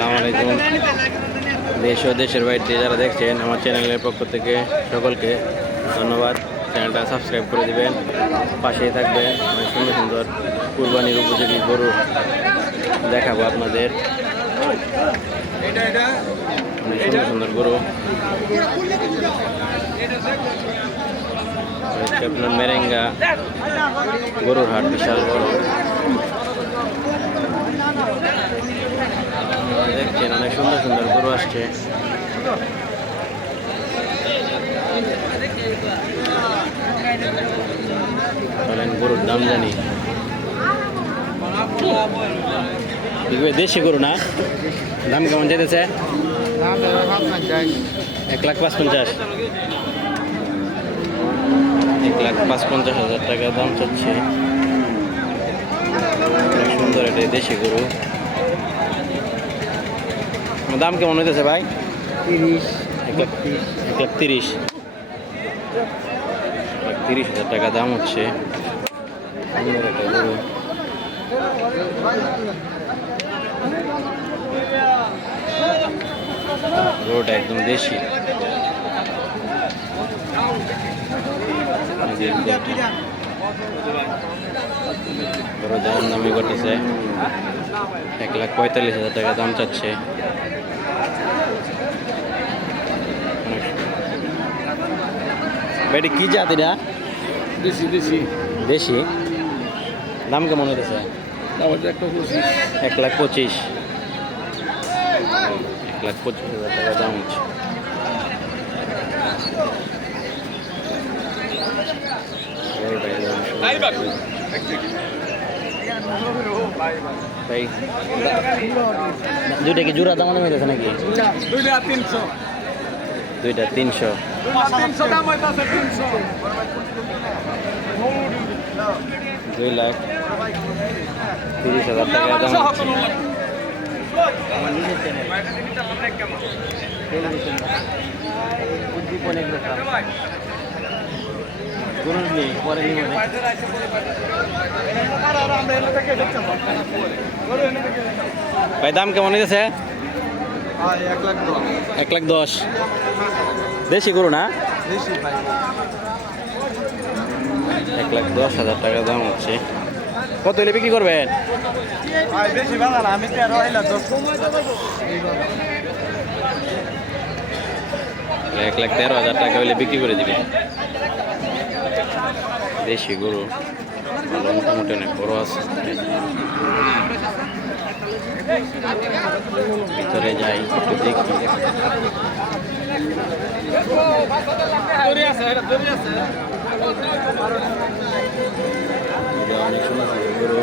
আসসালামু আলাইকুম। দেশ ও দেশের বাইরে যারা দেখছেন আমার চ্যানেলের পক্ষ থেকে সকলকে ধন্যবাদ। চ্যানেলটা সাবস্ক্রাইব করে দিবেন, পাশেই থাকবেন। অনেক সুন্দর সুন্দর কুরবানির উপযোগী গরু দেখাবো আপনাদের। অনেক সুন্দর সুন্দর গরু, আপনার মেরেঙ্গা গরুর হাট বিশাল বড়। দেখছেন অনেক সুন্দর সুন্দর গরু আসছে। চলেন গরুর দাম জানি। দেশি গরু না, দাম কেমন যেতেছে? 1,55,000, 1,55,000 টাকা দাম চাচ্ছে। অনেক সুন্দর এটা দেশি গরু। দাম কেমন হইতেছে ভাই? 1,30,000 টাকা দাম হচ্ছে। সুন্দর একটা গরু। গরুটা একদম দেশি। গরু দাম দামি করতেছে, 1,45,000 টাকা দাম চাচ্ছে। ভাই কি জাত এটা? দেশি দেশি দেশি। দাম কেমন হইতেছে? 1,25,000, 1,25,000 টাকা দাম হচ্ছে। ভাই দুইটা কি জোড়া দাম হইতেছে নাকি? 2টা 300। 2,30,000 টাকা দাম হচ্ছে। ভাই দাম কেমন হয়েছে? 1,10,000। দেশি গরু না? 1,10,000 টাকা দাম হচ্ছে। কত হলে বিক্রি করবেন? 1,13,000 টাকা হলে বিক্রি করে দিবেন। দেশি গরু ভালো, মোটামুটি অনেক বড় আছে। ভিতরে যাই একটু দেখি। অনেক সুন্দর সুন্দর গরু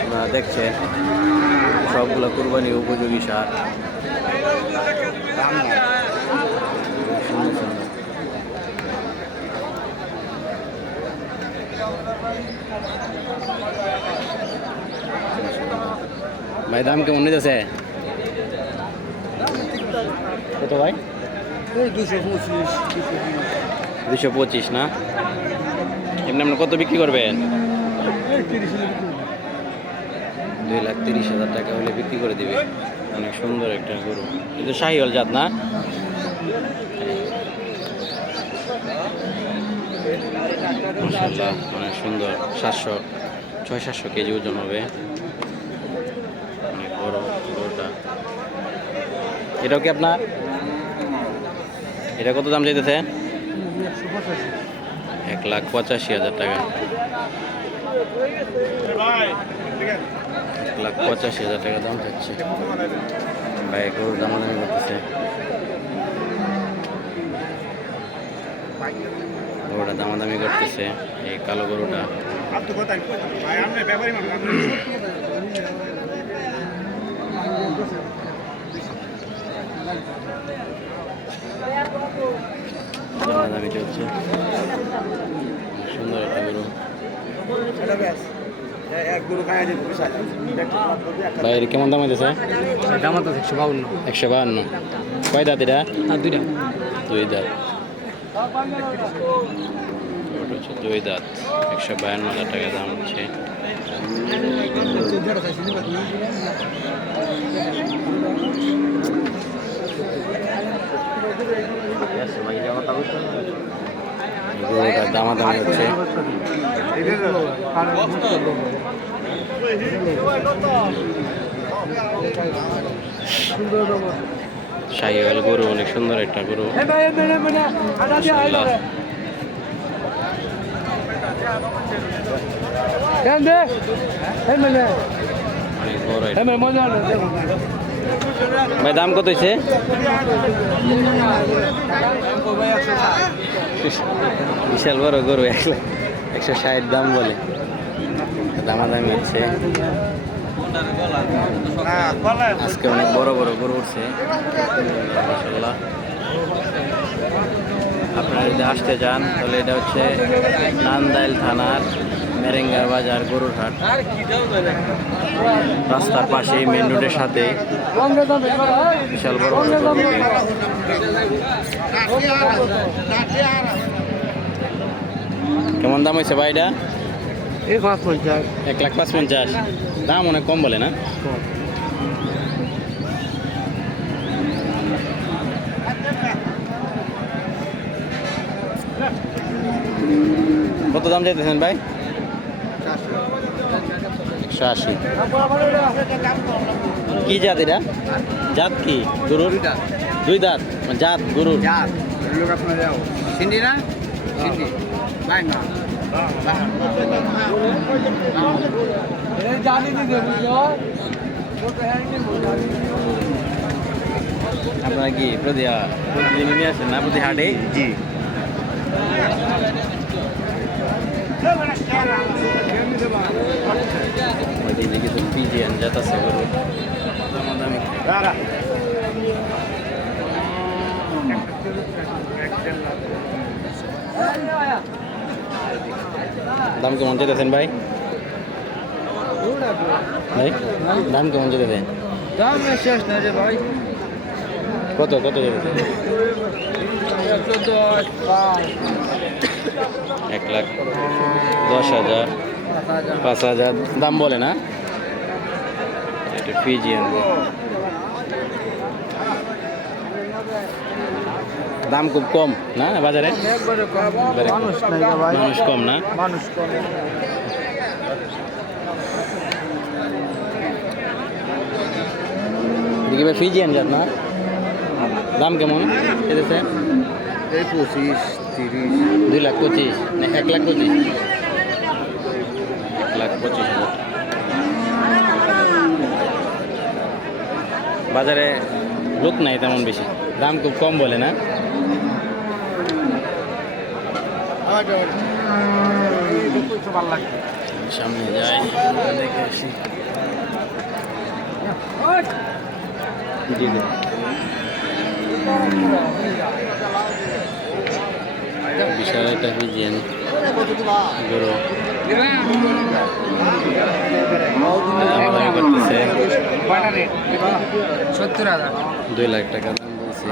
আপনারা দেখছেন, সবগুলো কুরবানি উপযোগী সার। ভাই দাম কেমন নিতেছে? কত ভাই? 225 না? এমনি আপনি কত বিক্রি করবেন? 2,30,000 টাকা হলে বিক্রি করে দিবে। অনেক সুন্দর একটা গরু, কিন্তু শাহিওয়াল জাত না? মাশাআল্লাহ অনেক সুন্দর। 600-700 কেজি ওজন হবে। অনেক বড় গরুটা। এটাও কি আপনার? এটা কত দাম চাইতেছে? 1,85,000 টাকা। 1,85,000 টাকা দাম চাচ্ছে। ভাই গরুর দামাদামি করতেছে। গরুটা দামাদামি করতেছে, এই কালো গরুটা। দামাদামি চলছে। সুন্দর একটা গরু। ভাই কেমন দাম হইতেছে? দাম তো 152। 152। কয় দাঁত এটা? দুইটা। 2 দাঁত। 2 দাঁত, 152,000 টাকা দাম হচ্ছে। গরুটার দামাদামি হচ্ছে। শাহিওয়াল গরু, অনেক সুন্দর একটা গরু। মাশাআল্লাহ। অনেক বড় এটা। ভাই দাম কত হয়েছে? বিশাল বড় গরু, 160 দাম বলে, দামাদামি হচ্ছে। আজকে অনেক বড় বড় গরু উঠছে মাশাআল্লাহ। আপনারা যদি আসতে চান তাহলে এটা হচ্ছে নান্দাইল থানার মেরেঙ্গা বাজার গরুর হাট, রাস্তার পাশে মেন রোডের সাথে। বিশাল বড় বড় গরু। কেমন দাম হয়েছে ভাই এটা? 1,50,000। দাম অনেক কম বলে না? কত দাম চাইতেছেন ভাই? 180। কি জাত এটা? জাত কি গরুর? 2 দাঁত জাত গরুর। সিন্ডি না সিন্ডি ভাই না আপনারা কি প্রতিদিন নিয়ে আসেন না প্রতি হাটে? জি ওইদিকে কিছু পিজিয়ান জাত আছে গরু, দামাদামি। দাম কেমন চাইতেছেন ভাই? ভাই দাম কেমন চাইতেছেন? দাম শেষ না রে ভাই। কত কত চাইতেছেন? 1,10,000 5,000 দাম বলে না? এটা পিজিয়ান। দাম খুব কম না বাজারে? মানুষ কম না? দেখি ভাই ফিজিয়ান জাত না? দাম কেমন এদেশে? 25-30 2,25,000 না 1,25,000? 1,25,000। বাজারে লোক নাই তেমন বেশি, দাম খুব কম বলে না? সামনে যাই দেখে আসি। জি জি। বিশাল একটা ফিজিয়ান গরু দামাদামি করতেছে। 70,000 2 লাখ টাকা দাম বলছে,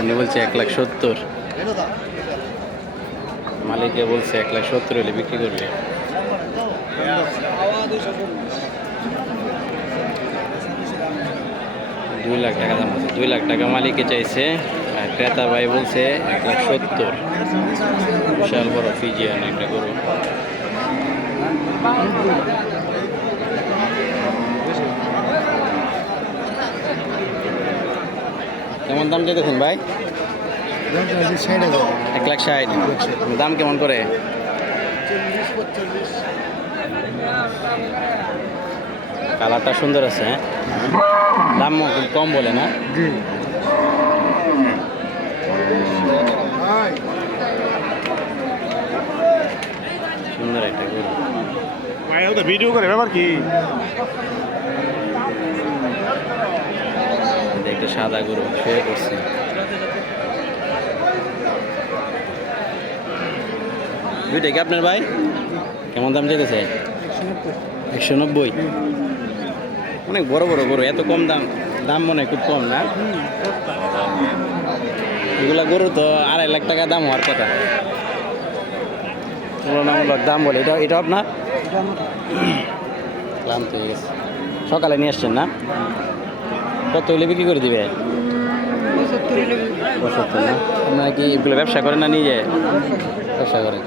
উনি বলছে 1,70,000। মালিকে বলছে 1,70,000 হলে বিক্রি করবে। দুই লাখ টাকা দাম বলছে, 2 লাখ টাকা মালিকে চাইছে, আর ক্রেতা ভাই বলছে 1,70,000। বিশাল বড় ফিজিয়ান একটা গরু। কেমন দাম চাইতেছেন ভাই? 1,60,000। দাম কেমন করে? কালারটা সুন্দর আছে, হ্যাঁ? দাম খুব কম বলে না? সুন্দর একটা গরু। ভিডিও করে ব্যাপার কি? একটা সাদা গরু শুয়ে পড়ছে। দুইটা কি আপনার ভাই? কেমন দাম চাইতেছে? 190। অনেক বড় বড় গরু, এত কম দাম? দাম মনে হয় খুব কম না? এগুলা গরু তো 2.5 লাখ টাকা দাম হওয়ার কথা, তুলনামূলক দাম বলে। এটা আপনার? ক্লান্ত হয়ে গেছে, সকালে নিয়ে আসছেন না? কত হলে বিক্রি করে দিবে? 75 না? আপনারা কি এগুলো ব্যবসা করেন না নিজে ব্যবসা করেন?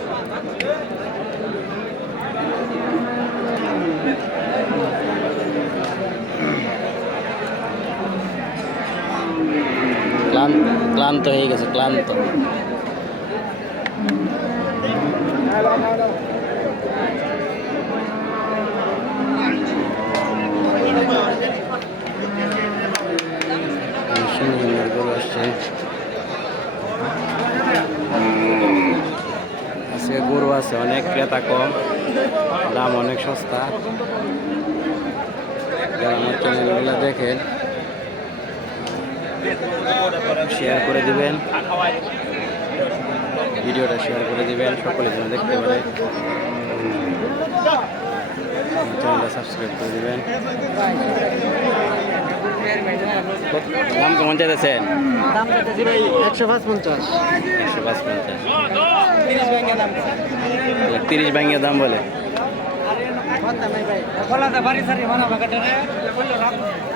ক্লান্ত হয়ে গেছে, ক্লান্ত। সুন্দর সুন্দর গরু আসছে। আজকে গরু আছে অনেক, ক্রেতা কম, দাম অনেক সস্তা। যারা আমার চ্যানেলগুলো দেখেন শেয়ার করে দিবেন, ভিডিওটা শেয়ার করে দিবেন, সকলে যেন দেখতে পারে। চ্যানেলটা সাবস্ক্রাইব করে দিবেন। দাম কেমন চাইতেছেন? 155 155। 30 ব্যাঙ্গের দাম বলে।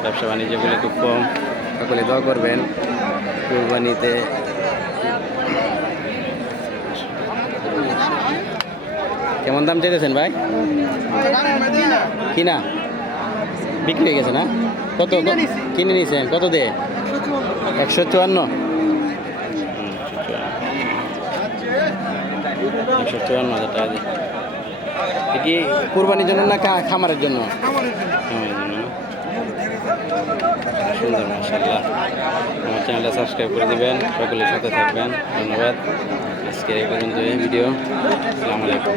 ব্যবসা বাণিজ্যগুলো খুব কম, সকলে দোয়া করবেন। কুরবানিতে কেমন দাম চাইতেছেন ভাই? কিনা বিক্রি হয়ে গেছে না? কত কিনে নিয়েছেন? কত দিয়ে? 154। 154,000 টাকা দিয়ে। এ কি কুরবানির জন্য না খামারের জন্য? খামারের জন্য না? সুন্দর, মাশাআল্লাহ। আমার চ্যানেলটা সাবস্ক্রাইব করে দিবেন, সকলের সাথে থাকবেন। ধন্যবাদ। আজকের এই পর্যন্ত এই ভিডিও। আসসালামু আলাইকুম।